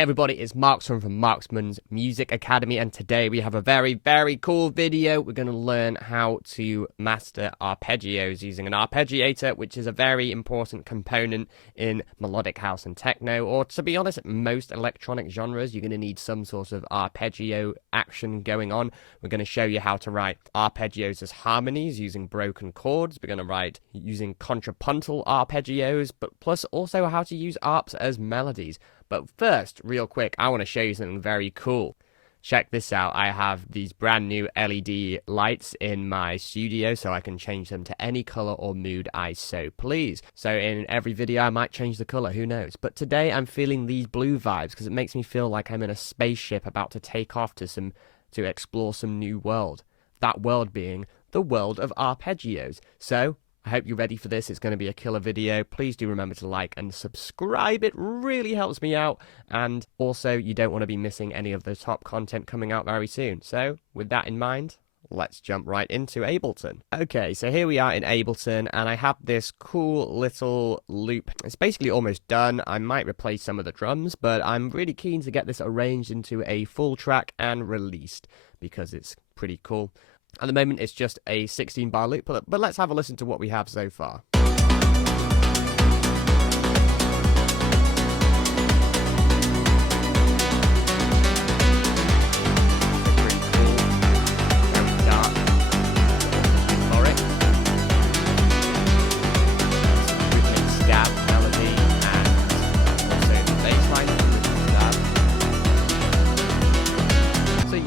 Hey everybody, it's Marksman from Marksman's Music Academy, and today we have a very, very cool video. We're going to learn how to master arpeggios using an arpeggiator, which is a very important component in melodic house and techno, or to be honest, most electronic genres. You're going to need some sort of arpeggio action going on. We're going to show you how to write arpeggios as harmonies using broken chords. We're going to write using contrapuntal arpeggios, but plus also how to use arps as melodies. But first, real quick, I want to show you something very cool. Check this out. I have these brand new LED lights in my studio, so I can change them to any color or mood I so please. So in every video, I might change the color, who knows? But today, I'm feeling these blue vibes because it makes me feel like I'm in a spaceship about to take off to explore some new world. That world being the world of arpeggios. So I hope you're ready for this. It's going to be a killer video. Please do remember to like and subscribe. It really helps me out. And also, you don't want to be missing any of the top content coming out very soon. So, with that in mind, let's jump right into Ableton. Okay, so here we are in Ableton, and I have this cool little loop. It's basically almost done. I might replace some of the drums, but I'm really keen to get this arranged into a full track and released because it's pretty cool. At the moment, it's just a 16-bar loop, but let's have a listen to what we have so far.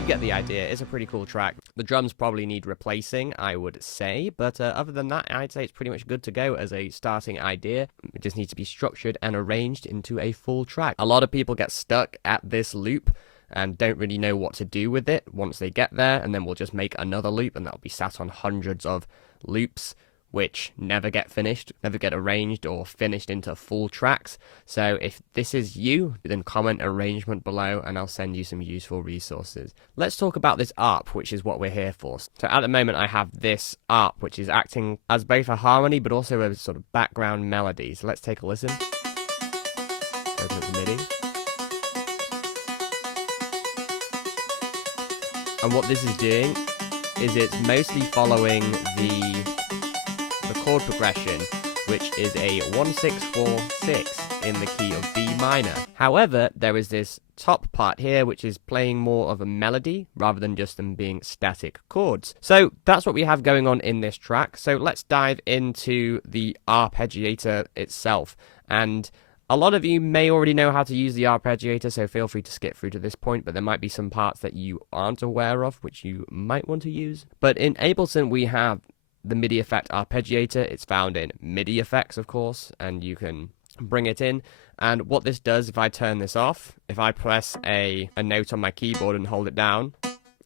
Get the idea. It's a pretty cool track. The drums probably need replacing, I would say, but other than that, I'd say it's pretty much good to go as a starting idea. It just needs to be structured and arranged into a full track. A lot of people get stuck at this loop and don't really know what to do with it once they get there, and then we'll just make another loop, and that'll be sat on hundreds of loops which never get finished, never get arranged or finished into full tracks. So if this is you, then comment arrangement below and I'll send you some useful resources. Let's talk about this arp, which is what we're here for. So at the moment I have this arp, which is acting as both a harmony but also a sort of background melody. So let's take a listen. Open up the MIDI. And what this is doing is it's mostly following the chord progression, which is a 1-6-4-6 in the key of B minor. However, there is this top part here which is playing more of a melody rather than just them being static chords. So that's what we have going on in this track. So let's dive into the arpeggiator itself. And a lot of you may already know how to use the arpeggiator, so feel free to skip through to this point, but there might be some parts that you aren't aware of which you might want to use. But in Ableton we have the MIDI effect arpeggiator. It's found in MIDI effects, of course, and you can bring it in. And what this does, if I turn this off, if I press a note on my keyboard and hold it down,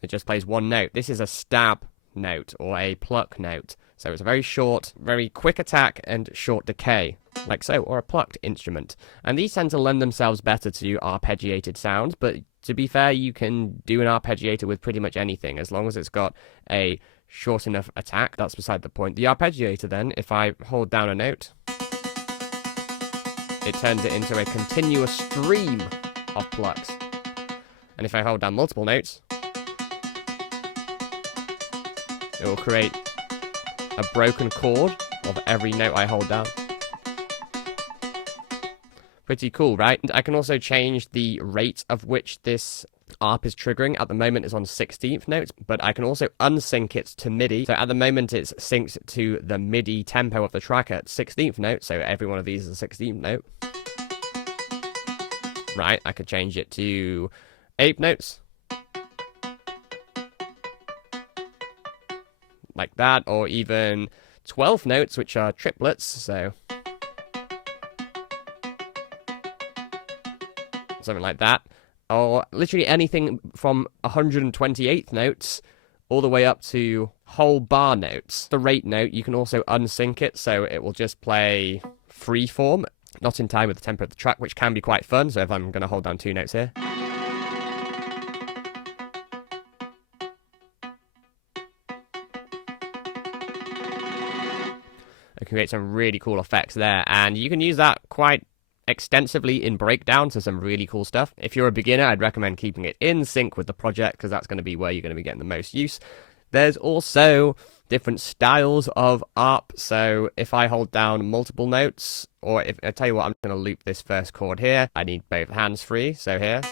it just plays one note. This is a stab note or a pluck note. So it's a very short, very quick attack and short decay, like so, or a plucked instrument. And these tend to lend themselves better to arpeggiated sounds, but to be fair, you can do an arpeggiator with pretty much anything, as long as it's got a short enough attack. That's beside the point. The arpeggiator then, if I hold down a note, it turns it into a continuous stream of plucks. And if I hold down multiple notes, it will create a broken chord of every note I hold down. Pretty cool, right? And I can also change the rate of which this arp is triggering. At the moment it's on 16th notes, but I can also unsync it to MIDI. So at the moment it's synced to the MIDI tempo of the track at 16th note, so every one of these is a 16th note. Right, I could change it to 8th notes. Like that, or even 12th notes, which are triplets, so something like that. Or literally anything from 128th notes all the way up to whole bar notes. The rate note, you can also unsync it, so it will just play freeform, not in time with the tempo of the track, which can be quite fun. So if I'm going to hold down two notes here, I can create some really cool effects there, and you can use that quite extensively in breakdown to some really cool stuff. If you're a beginner, I'd recommend keeping it in sync with the project because that's going to be where you're going to be getting the most use. There's also different styles of arp. So if I hold down multiple notes, or if I tell you what, I'm going to loop this first chord here. I need both hands free. So here.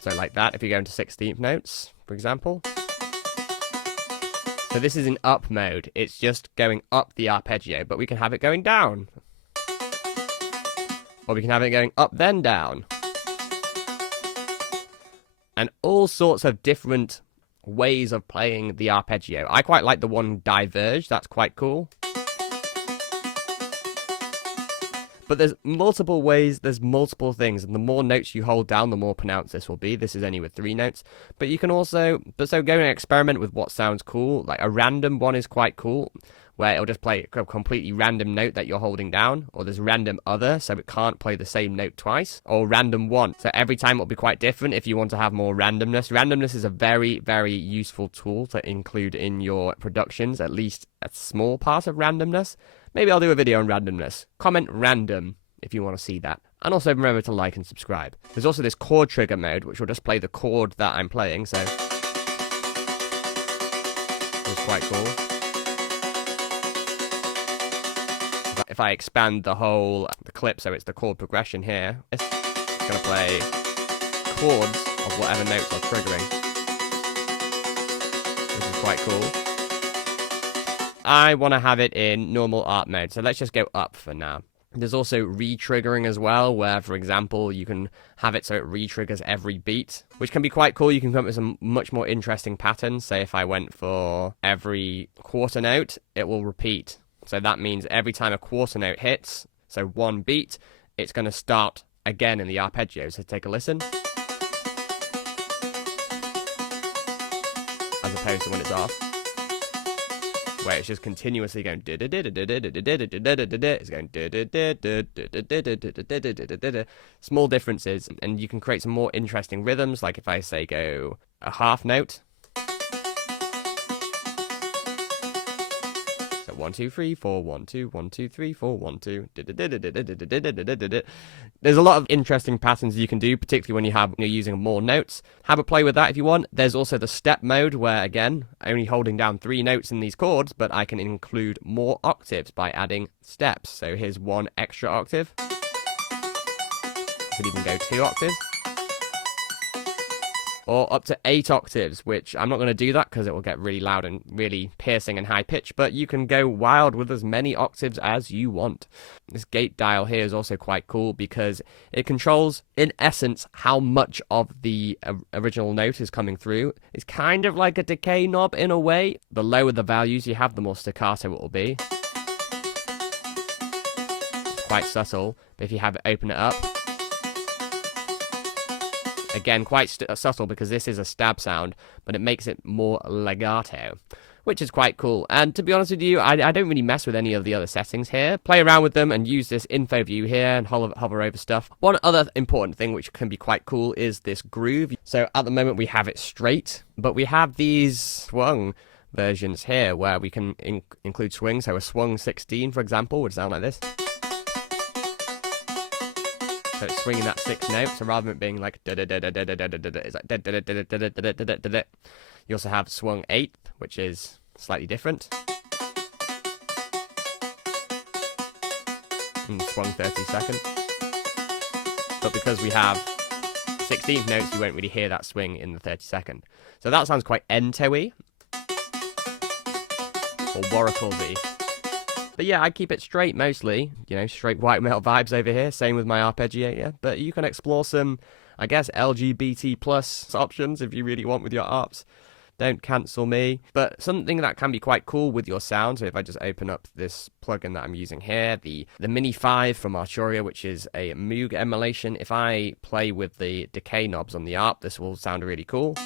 So like that, if you go into 16th notes, for example. So this is in up mode. It's just going up the arpeggio, but we can have it going down. Or we can have it going up then down. And all sorts of different ways of playing the arpeggio. I quite like the one diverge, that's quite cool. But there's multiple ways, there's multiple things, and the more notes you hold down, the more pronounced this will be. This is only with 3 notes. But you can also, so go and experiment with what sounds cool. Like a random one is quite cool, where it'll just play a completely random note that you're holding down, or there's random other, so it can't play the same note twice, or random one. So every time it'll be quite different if you want to have more randomness. Randomness is a very, very useful tool to include in your productions, at least a small part of randomness. Maybe I'll do a video on randomness. Comment random if you want to see that. And also remember to like and subscribe. There's also this chord trigger mode, which will just play the chord that I'm playing, so it's quite cool. If I expand the clip so it's the chord progression here, it's going to play chords of whatever notes are triggering. Which is quite cool. I want to have it in normal arp mode, so let's just go up for now. There's also re-triggering as well, where, for example, you can have it so it re-triggers every beat, which can be quite cool. You can come up with some much more interesting patterns. Say if I went for every quarter note, it will repeat. So that means every time a quarter note hits, so one beat, it's going to start again in the arpeggio. So take a listen. As opposed to when it's off, where it's just continuously going. It's going. Small differences, and you can create some more interesting rhythms. Like if I say go a half note. 1 2 3 4 1 2 1 2 3 4 1 2. There's a lot of interesting patterns you can do, particularly when you're using more notes. Have a play with that if you want. There's also the step mode, where again, only holding down 3 notes in these chords, but I can include more octaves by adding steps. So here's 1 extra octave. Could even go 2 octaves. Or up to 8 octaves, which I'm not going to do that because it will get really loud and really piercing and high pitch, but you can go wild with as many octaves as you want. This gate dial here is also quite cool because it controls, in essence, how much of the original note is coming through. It's kind of like a decay knob in a way. The lower the values you have, the more staccato it will be. It's quite subtle, but if you have it open it up, again, quite subtle because this is a stab sound, but it makes it more legato, which is quite cool. And to be honest with you, I don't really mess with any of the other settings here. Play around with them and use this info view here and hover over stuff. One other important thing which can be quite cool is this groove. So at the moment we have it straight, but we have these swung versions here where we can include swing. So a swung 16, for example, would sound like this. So it's swinging that 6th note, so rather than it being like it's like you also have swung 8th, which is slightly different. And swung 32nd. But because we have 16th notes, you won't really hear that swing in the 32nd. So that sounds quite ento-y. Or Warricle-y. But yeah, I keep it straight mostly, straight white metal vibes over here, same with my arpeggiator, but you can explore some, I guess, LGBT plus options if you really want with your arps. Don't cancel me. But something that can be quite cool with your sound, so if I just open up this plugin that I'm using here, the Mini 5 from Arpeggiator, which is a Moog emulation, if I play with the decay knobs on the arp, this will sound really cool.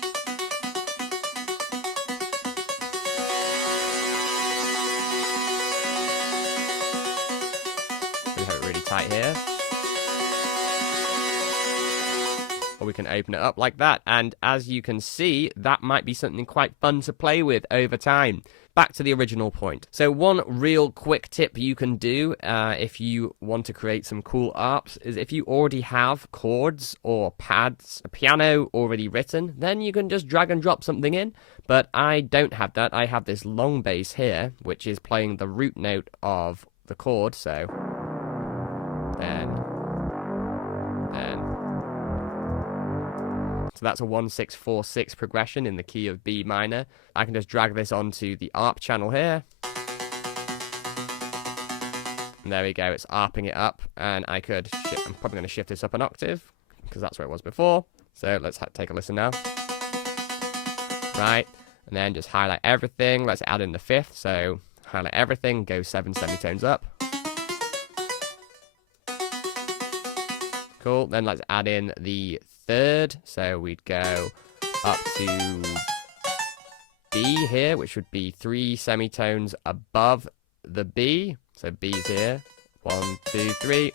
Tight here, or we can open it up like that, and as you can see, that might be something quite fun to play with over time. back to the original point. So one real quick tip you can do if you want to create some cool arps is if you already have chords or pads, a piano already written, then you can just drag and drop something in. But I don't have that. I have this long bass here, which is playing the root note of the chord, so then. So that's a 1-6-4-6 progression in the key of B minor. I can just drag this onto the arp channel here. And there we go, it's arping it up. And I could, I'm probably going to shift this up an octave, because that's where it was before. So let's take a listen now. Right, and then just highlight everything. Let's add in the fifth, so highlight everything, go 7 semitones up. Cool, then let's add in the third, so we'd go up to B here, which would be 3 semitones above the B, so B's here, 1, 2, 3,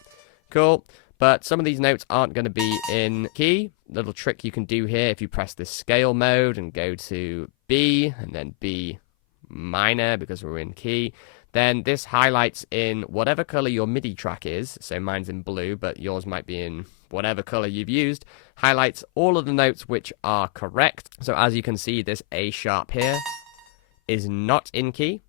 cool, but some of these notes aren't going to be in key. Little trick you can do here, if you press this scale mode and go to B, and then B minor, because we're in key, then this highlights in whatever color your MIDI track is, so mine's in blue, but yours might be in whatever color you've used, highlights all of the notes which are correct. So as you can see, this A sharp here is not in key,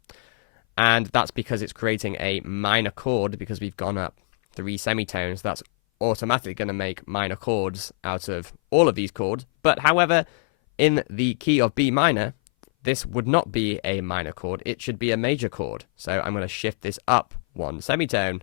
and that's because it's creating a minor chord because we've gone up 3 semitones. That's automatically going to make minor chords out of all of these chords. But however, in the key of B minor, this would not be a minor chord, it should be a major chord. So I'm going to shift this up 1 semitone,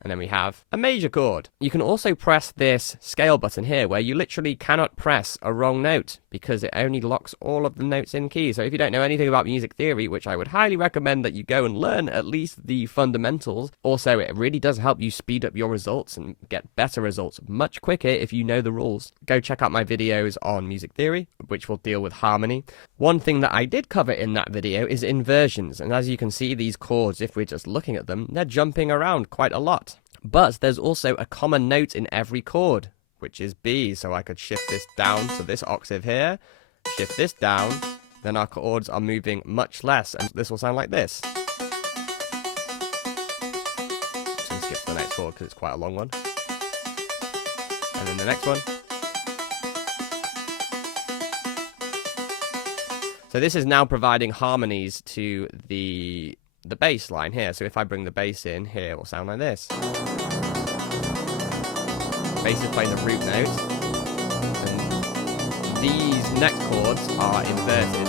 and then we have a major chord. You can also press this scale button here, where you literally cannot press a wrong note, because it only locks all of the notes in key. So if you don't know anything about music theory, which I would highly recommend that you go and learn at least the fundamentals, also it really does help you speed up your results and get better results much quicker if you know the rules. Go check out my videos on music theory, which will deal with harmony. One thing that I did cover in that video is inversions, and as you can see, these chords, if we're just looking at them, they're jumping around quite a lot. But there's also a common note in every chord, which is B. So I could shift this down to this octave here, shift this down, then our chords are moving much less, and this will sound like this. Just gonna skip to the next chord because it's quite a long one. And then the next one. So this is now providing harmonies to the bass line here. So if I bring the bass in here, it will sound like this. Bass is playing the root note, and these next chords are inverted.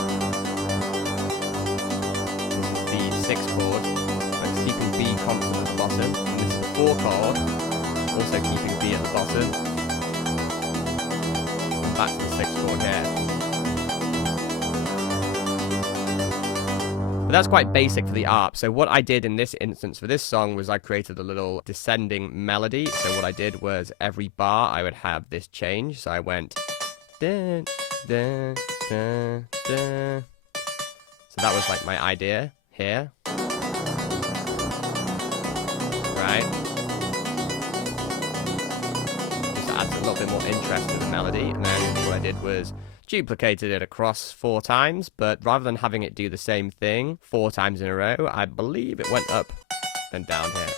This is the 6th chord, but it's keeping B constant at the bottom, and this is the 4th chord, also keeping B at the bottom. And back to the 6th chord here. But that's quite basic for the arp. So what I did in this instance for this song was I created a little descending melody. So what I did was every bar I would have this change. So I went da, da, da, da. So that was like my idea here. Right. Just adds a little bit more interest to the melody. And then what I did was duplicated it across 4 times, but rather than having it do the same thing 4 times in a row, I believe it went up, then down here.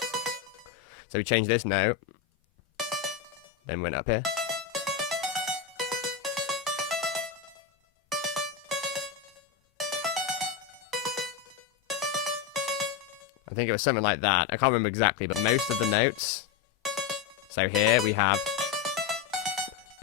So we changed this note, then went up here. I think it was something like that. I can't remember exactly, but most of the notes. So here we have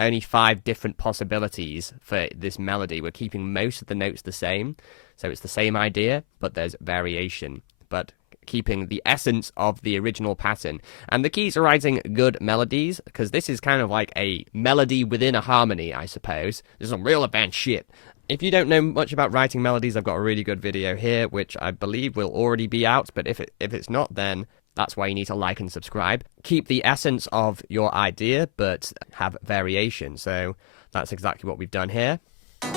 only 5 different possibilities for this melody. We're keeping most of the notes the same, so it's the same idea, but there's variation, but keeping the essence of the original pattern. And the keys to writing good melodies, because this is kind of like a melody within a harmony, I suppose. There's some real advanced shit. If you don't know much about writing melodies, I've got a really good video here, which I believe will already be out, but if it's not, then that's why you need to like and subscribe. Keep the essence of your idea, but have variation. So that's exactly what we've done here. And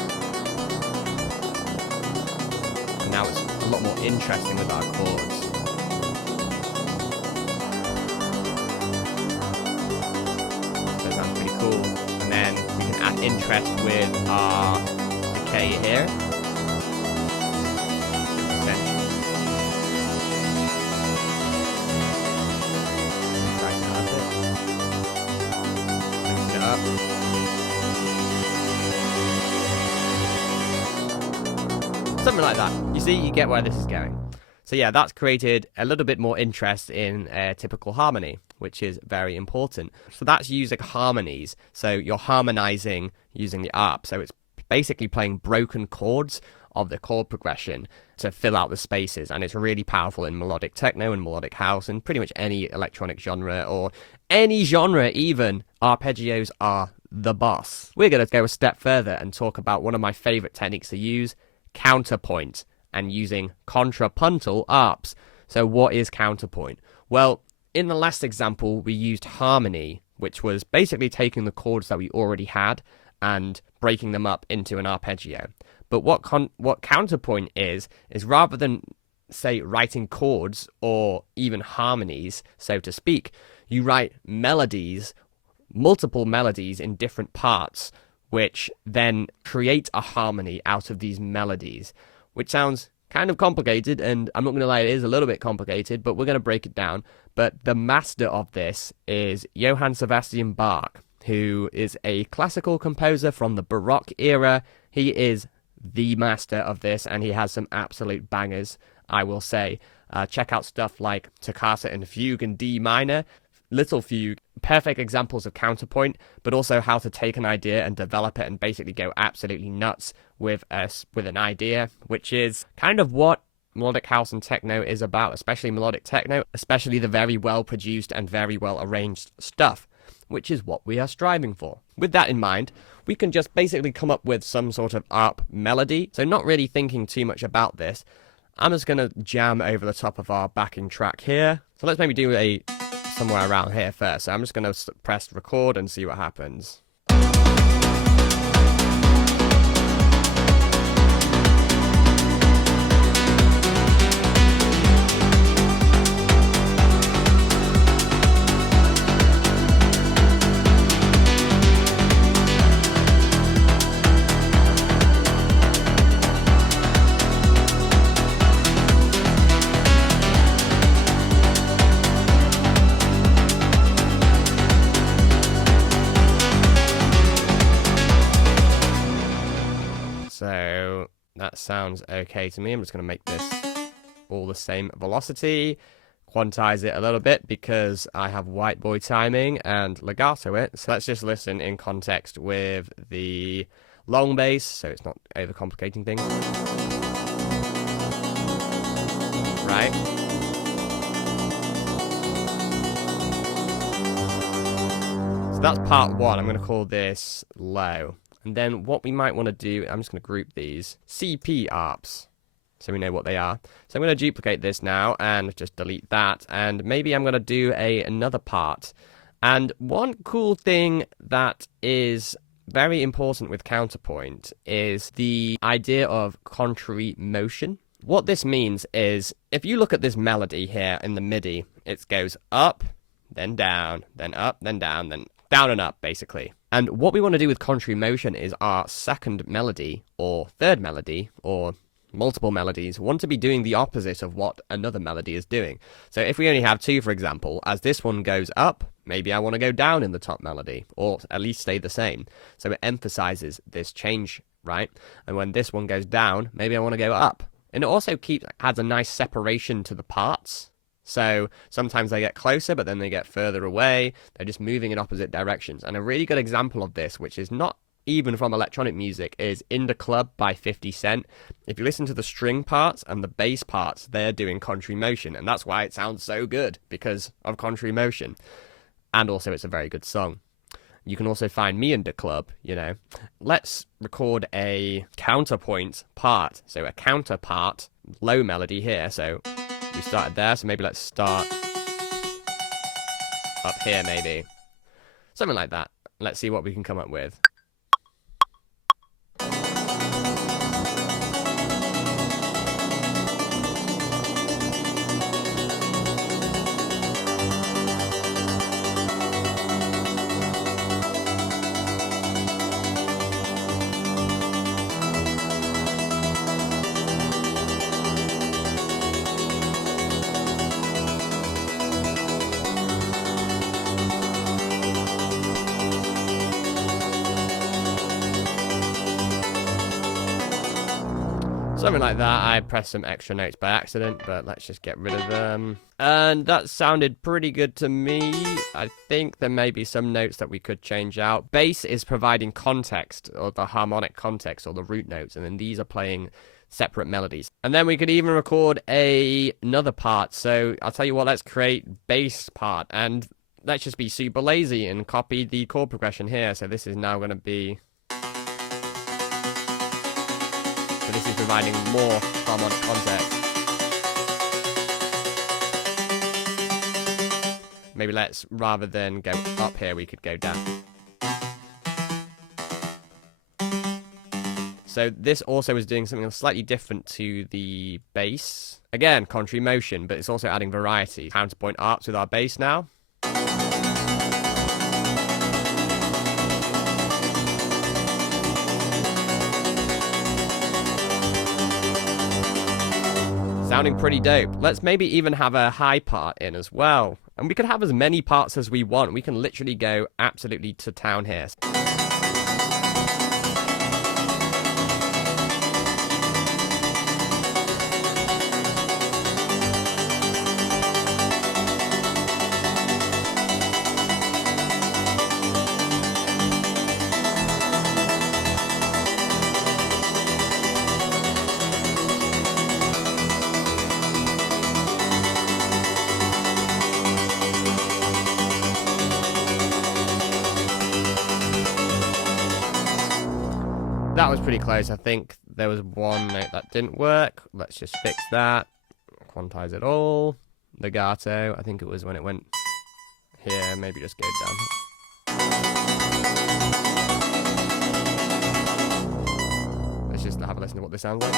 now it's a lot more interesting with our chords. So that's pretty cool. And then we can add interest with our decay here. up. Something like that. You see, you get where this is going. So yeah, that's created a little bit more interest in a typical harmony, which is very important. So that's using harmonies. So you're harmonizing using the arp. So it's basically playing broken chords of the chord progression to fill out the spaces. And it's really powerful in melodic techno and melodic house and pretty much any electronic genre or any genre even. Arpeggios are the boss. We're going to go a step further and talk about one of my favorite techniques to use, counterpoint, and using contrapuntal arps. So what is counterpoint? Well, in the last example, we used harmony, which was basically taking the chords that we already had and breaking them up into an arpeggio. But what counterpoint is rather than, say, writing chords or even harmonies, so to speak, you write melodies, multiple melodies in different parts, which then create a harmony out of these melodies, which sounds kind of complicated, and I'm not going to lie, it is a little bit complicated, but we're going to break it down. But the master of this is Johann Sebastian Bach, who is a classical composer from the Baroque era. He is the master of this, and he has some absolute bangers, I will say. Check out stuff like Toccata and Fugue in D minor, Little Fugue, perfect examples of counterpoint, but also how to take an idea and develop it and basically go absolutely nuts with an idea, which is kind of what melodic house and techno is about, especially melodic techno, especially the very well produced and very well arranged stuff, which is what we are striving for. With that in mind, we can just basically come up with some sort of arp melody. So not really thinking too much about this, I'm just going to jam over the top of our backing track here. So let's maybe do a somewhere around here first. So I'm just going to press record and see what happens. So that sounds okay to me. I'm just going to make this all the same velocity, quantize it a little bit because I have white boy timing and legato it. So let's just listen in context with the long bass so it's not overcomplicating things. Right? So that's part one. I'm going to call this low. And then what we might want to do, I'm just going to group these, CP arps, so we know what they are. So I'm going to duplicate this now and just delete that. And maybe I'm going to do another part. And one cool thing that is very important with counterpoint is the idea of contrary motion. What this means is, if you look at this melody here in the MIDI, it goes up, then down, then up, then down and up, basically. And what we want to do with contrary motion is our second melody, or third melody, or multiple melodies, want to be doing the opposite of what another melody is doing. So if we only have two, for example, as this one goes up, maybe I want to go down in the top melody, or at least stay the same. So it emphasizes this change, right? And when this one goes down, maybe I want to go up. And it also adds a nice separation to the parts. So sometimes they get closer, but then they get further away. They're just moving in opposite directions. And a really good example of this, which is not even from electronic music, is In the Club by 50 Cent. If you listen to the string parts and the bass parts, they're doing contrary motion. And that's why it sounds so good, because of contrary motion. And also it's a very good song. You can also find me in the club, you know. Let's record a counterpoint part. So a counter part, low melody here. So we started there, so maybe let's start up here, maybe. Something like that. Let's see what we can come up with. Something like that. I pressed some extra notes by accident, but let's just get rid of them. And that sounded pretty good to me. I think there may be some notes that we could change out. Bass is providing context, or the harmonic context, or the root notes, and then these are playing separate melodies. And then we could even record another part. So I'll tell you what, let's create bass part, and let's just be super lazy and copy the chord progression here. So this is now going to be... So this is providing more harmonic context. Maybe let's, rather than go up here, we could go down. So this also is doing something slightly different to the bass. Again, contrary motion, but it's also adding variety. Counterpoint arps with our bass now. Sounding pretty dope. Let's maybe even have a high part in as well. And we could have as many parts as we want. We can literally go absolutely to town here. That was pretty close. I think there was one note that didn't work. Let's just fix that. Quantize it all. Legato. I think it was when it went here. Maybe just go down. Let's just have a listen to what this sounds like.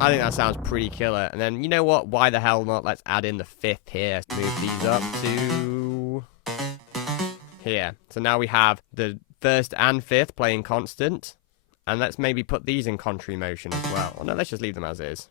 I think that sounds pretty killer. And then, you know what? Why the hell not? Let's add in the fifth here. Move these up to here. So now we have the first and fifth playing constant. And let's maybe put these in contrary motion as well. Or no, let's just leave them as is.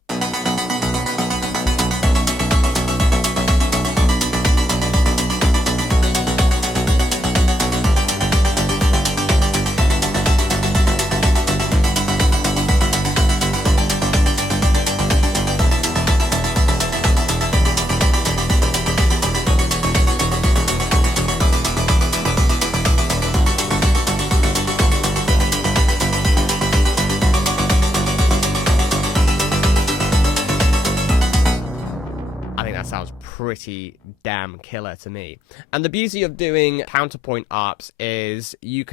Pretty damn killer to me. And the beauty of doing counterpoint arps is you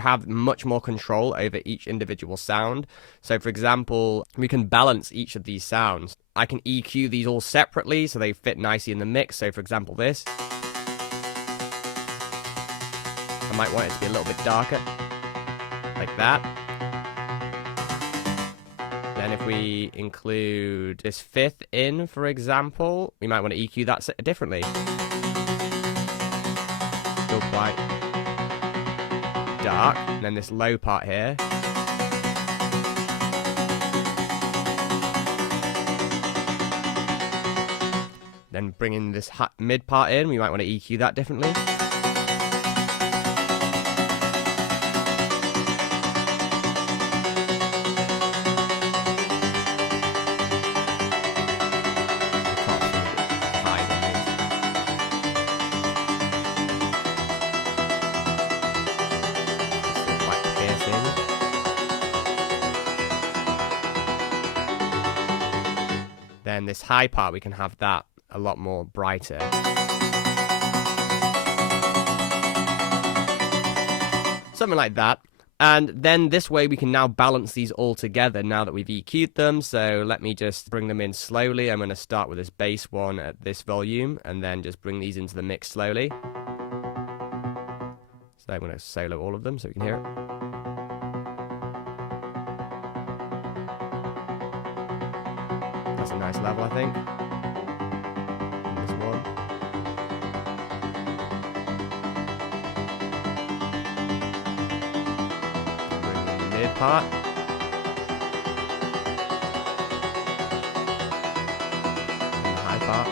have much more control over each individual sound. So for example, we can balance each of these sounds. I can EQ these all separately so they fit nicely in the mix. So for example, this, I might want it to be a little bit darker, like that. Then if we include this fifth in, for example, we might want to EQ that differently. Still quite dark. And then this low part here. Then bringing this mid part in, we might want to EQ that differently. Then this high part, we can have that a lot more brighter. Something like that. And then this way we can now balance these all together now that we've EQ'd them. So let me just bring them in slowly. I'm going to start with this bass one at this volume and then just bring these into the mix slowly. So I'm going to solo all of them so we can hear it. nice level, I think. This one. Bring in the mid part. And the high part.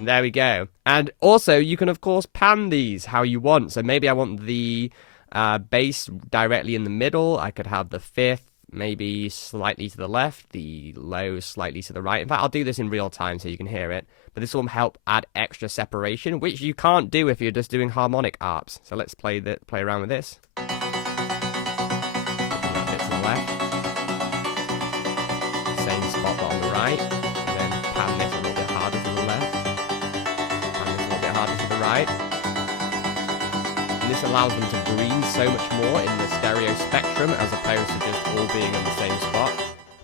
There we go. And also, you can, of course, pan these how you want. So maybe I want the bass directly in the middle. I could have the fifth maybe slightly to the left, the low slightly to the right. In fact, I'll do this in real time so you can hear it. But this will help add extra separation, which you can't do if you're just doing harmonic arps. So let's play around with this. A bit to the left. Same spot but on the right. And then pan this a little bit harder to the left. Harder to the right, and this allows them to breathe so much more in the stereo spectrum as opposed to just all being in the same spot.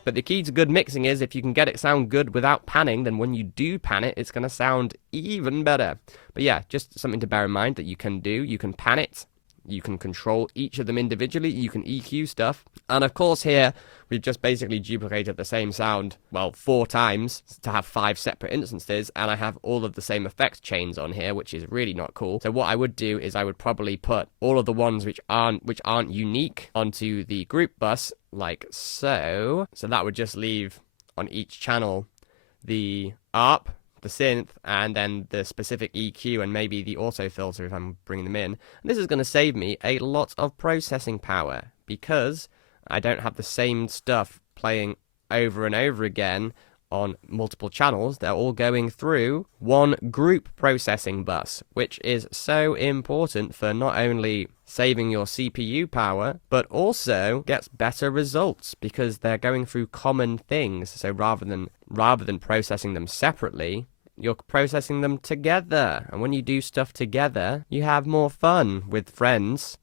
But the key to good mixing is if you can get it sound good without panning, then when you do pan it, it's going to sound even better. But yeah, just something to bear in mind that you can do. You can pan it, you can control each of them individually, you can EQ stuff, and of course here we've just basically duplicated the same sound, well, 4 times to have 5 separate instances, and I have all of the same effects chains on here, which is really not cool. So what I would do is I would probably put all of the ones which aren't unique onto the group bus, like so. So that would just leave on each channel the ARP, the synth, and then the specific EQ and maybe the auto filter if I'm bringing them in. And this is going to save me a lot of processing power because I don't have the same stuff playing over and over again on multiple channels. They're all going through one group processing bus, which is so important for not only saving your CPU power, but also gets better results because they're going through common things. So rather than processing them separately, you're processing them together. And when you do stuff together, you have more fun with friends.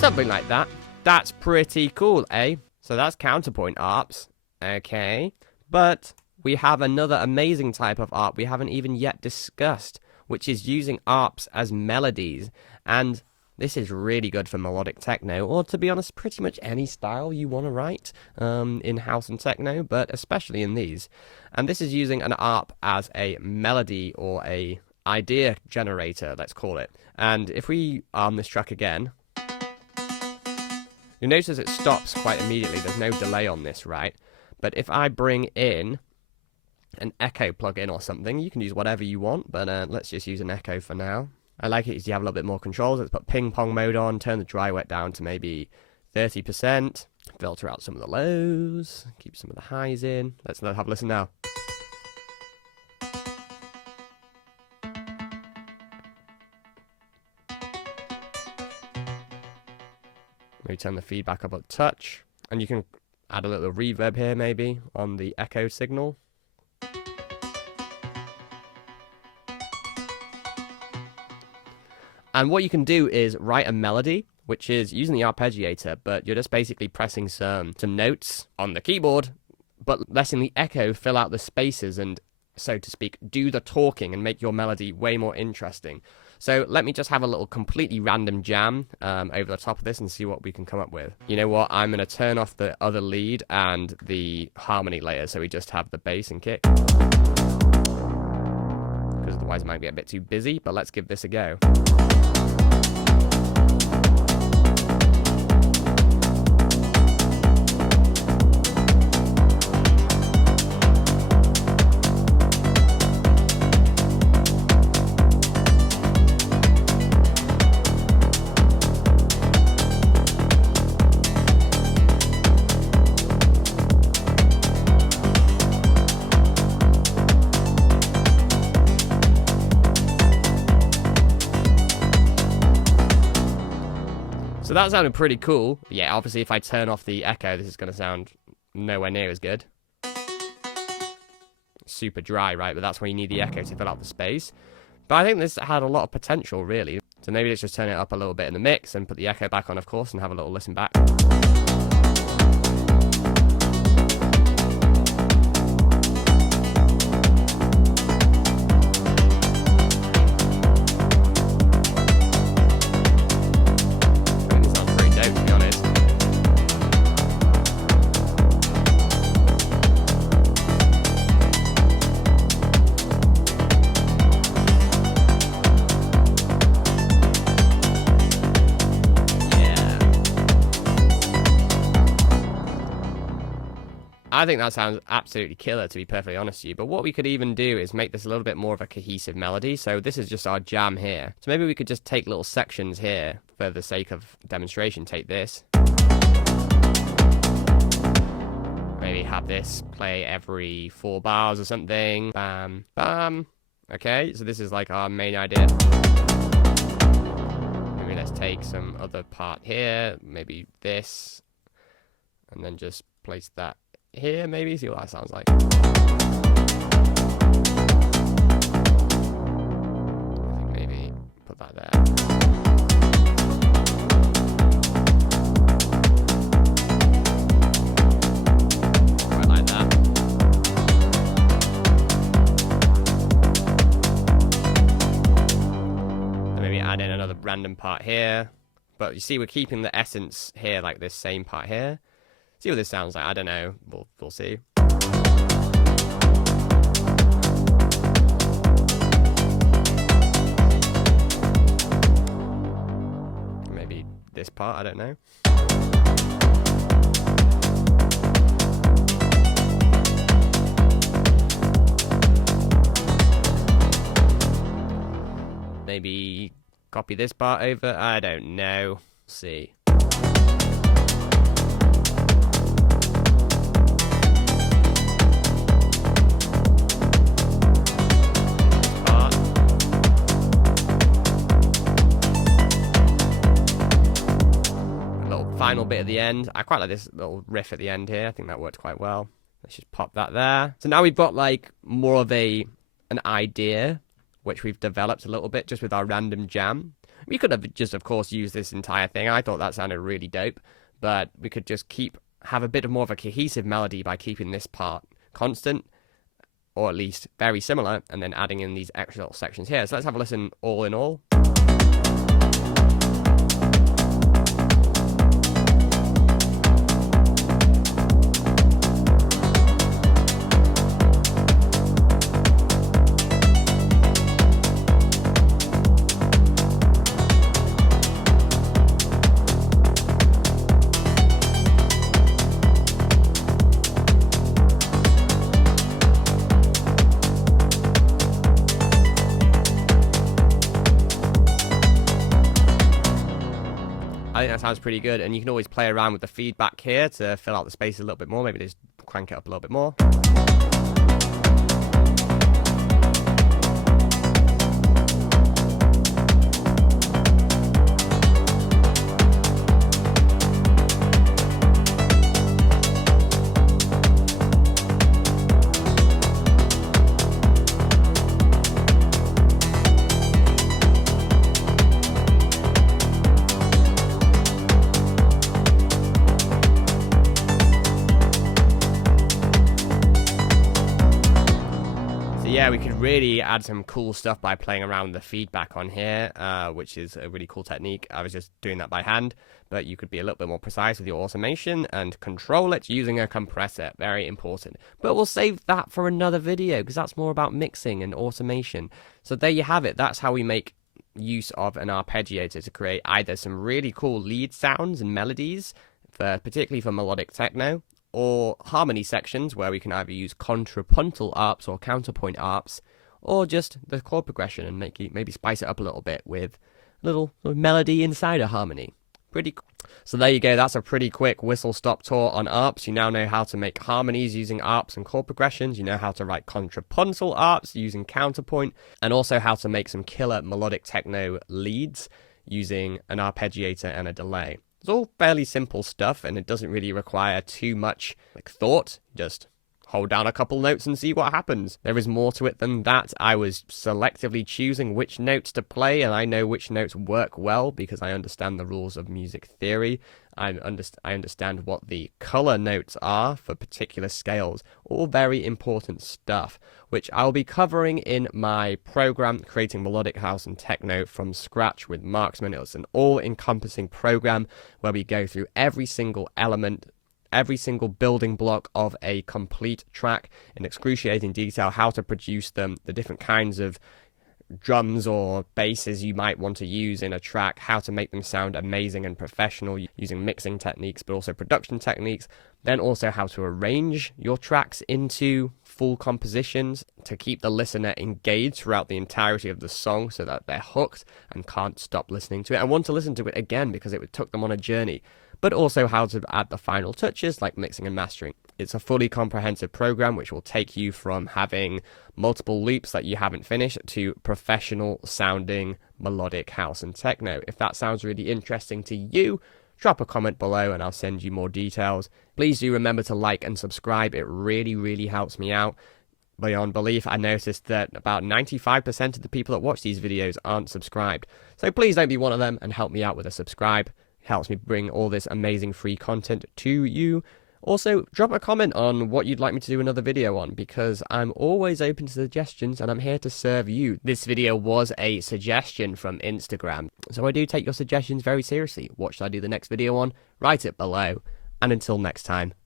Something like that. That's pretty cool, eh? So that's counterpoint arps. Okay. But we have another amazing type of ARP we haven't even yet discussed, which is using ARPs as melodies. And this is really good for melodic techno, or to be honest, pretty much any style you want to write in house and techno, but especially in these. And this is using an ARP as a melody or a idea generator, let's call it. And if we arm this track again, you'll notice it stops quite immediately. There's no delay on this, right? But if I bring in an echo plugin or something, you can use whatever you want, but let's just use an echo for now. I like it because you have a little bit more controls. Let's put ping pong mode on, turn the dry wet down to maybe 30%, filter out some of the lows, keep some of the highs in. Let's have a listen now. Maybe turn the feedback up a touch, and you can add a little reverb here maybe on the echo signal. And what you can do is write a melody, which is using the arpeggiator, but you're just basically pressing some notes on the keyboard, but letting the echo fill out the spaces and, so to speak, do the talking and make your melody way more interesting. So let me just have a little completely random jam over the top of this and see what we can come up with. You know what? I'm going to turn off the other lead and the harmony layer so we just have the bass and kick. Because otherwise it might get a bit too busy, but let's give this a go. So that sounded pretty cool. Yeah, obviously if I turn off the echo, this is going to sound nowhere near as good. Super dry, right? But that's why you need the echo to fill out the space. But I think this had a lot of potential, really. So maybe let's just turn it up a little bit in the mix and put the echo back on, of course, and have a little listen back. I think that sounds absolutely killer, to be perfectly honest with you. But what we could even do is make this a little bit more of a cohesive melody. So this is just our jam here. So maybe we could just take little sections here for the sake of demonstration. Take this. Maybe have this play every 4 bars or something. Bam, bam. Okay, so this is like our main idea. Maybe let's take some other part here. Maybe this. And then just place that here, maybe, see what that sounds like. I think maybe put that there. Right, like that. Then maybe add in another random part here. But you see, we're keeping the essence here, like this same part here. See what this sounds like. I don't know. We'll see. Maybe this part. I don't know. Maybe copy this part over. I don't know. See. Final bit at the end. I quite like this little riff at the end here. I think that worked quite well. Let's just pop that there. So now we've got like more of an idea, which we've developed a little bit just with our random jam. We could have just, of course, used this entire thing. I thought that sounded really dope, but we could just have a bit more of a cohesive melody by keeping this part constant, or at least very similar, and then adding in these extra little sections here. So let's have a listen all in all. I think that sounds pretty good, and you can always play around with the feedback here to fill out the space a little bit more. Maybe just crank it up a little bit more. Yeah, we could really add some cool stuff by playing around with the feedback on here, which is a really cool technique. I was just doing that by hand, but you could be a little bit more precise with your automation and control it using a compressor. Very important. But we'll save that for another video because that's more about mixing and automation. So there you have it. That's how we make use of an arpeggiator to create either some really cool lead sounds and melodies, particularly for melodic techno, or harmony sections where we can either use contrapuntal arps or counterpoint arps, or just the chord progression and maybe spice it up a little bit with a little melody inside a harmony. Pretty cool. So there you go, that's a pretty quick whistle-stop tour on arps. You now know how to make harmonies using arps and chord progressions. You know how to write contrapuntal arps using counterpoint, and also how to make some killer melodic techno leads using an arpeggiator and a delay. It's all fairly simple stuff, and it doesn't really require too much thought. Just hold down a couple notes and see what happens. There is more to it than that. I was selectively choosing which notes to play, and I know which notes work well because I understand the rules of music theory. I understand what the color notes are for particular scales. All very important stuff, which I'll be covering in my program, Creating Melodic House and Techno from Scratch with Marksman. It's an all-encompassing program where we go through every single element, every single building block of a complete track in excruciating detail, how to produce them, the different kinds of drums or basses you might want to use in a track, how to make them sound amazing and professional using mixing techniques but also production techniques, then also how to arrange your tracks into full compositions to keep the listener engaged throughout the entirety of the song so that they're hooked and can't stop listening to it and want to listen to it again because it took them on a journey, but also how to add the final touches like mixing and mastering. It's a fully comprehensive program which will take you from having multiple loops that you haven't finished to professional sounding melodic house and techno. If that sounds really interesting to you, drop a comment below and I'll send you more details. Please do remember to like and subscribe. It really, really helps me out. Beyond belief, I noticed that about 95% of the people that watch these videos aren't subscribed. So please don't be one of them and help me out with a subscribe. It helps me bring all this amazing free content to you. Also, drop a comment on what you'd like me to do another video on, because I'm always open to suggestions and I'm here to serve you. This video was a suggestion from Instagram, so I do take your suggestions very seriously. What should I do the next video on? Write it below. And until next time,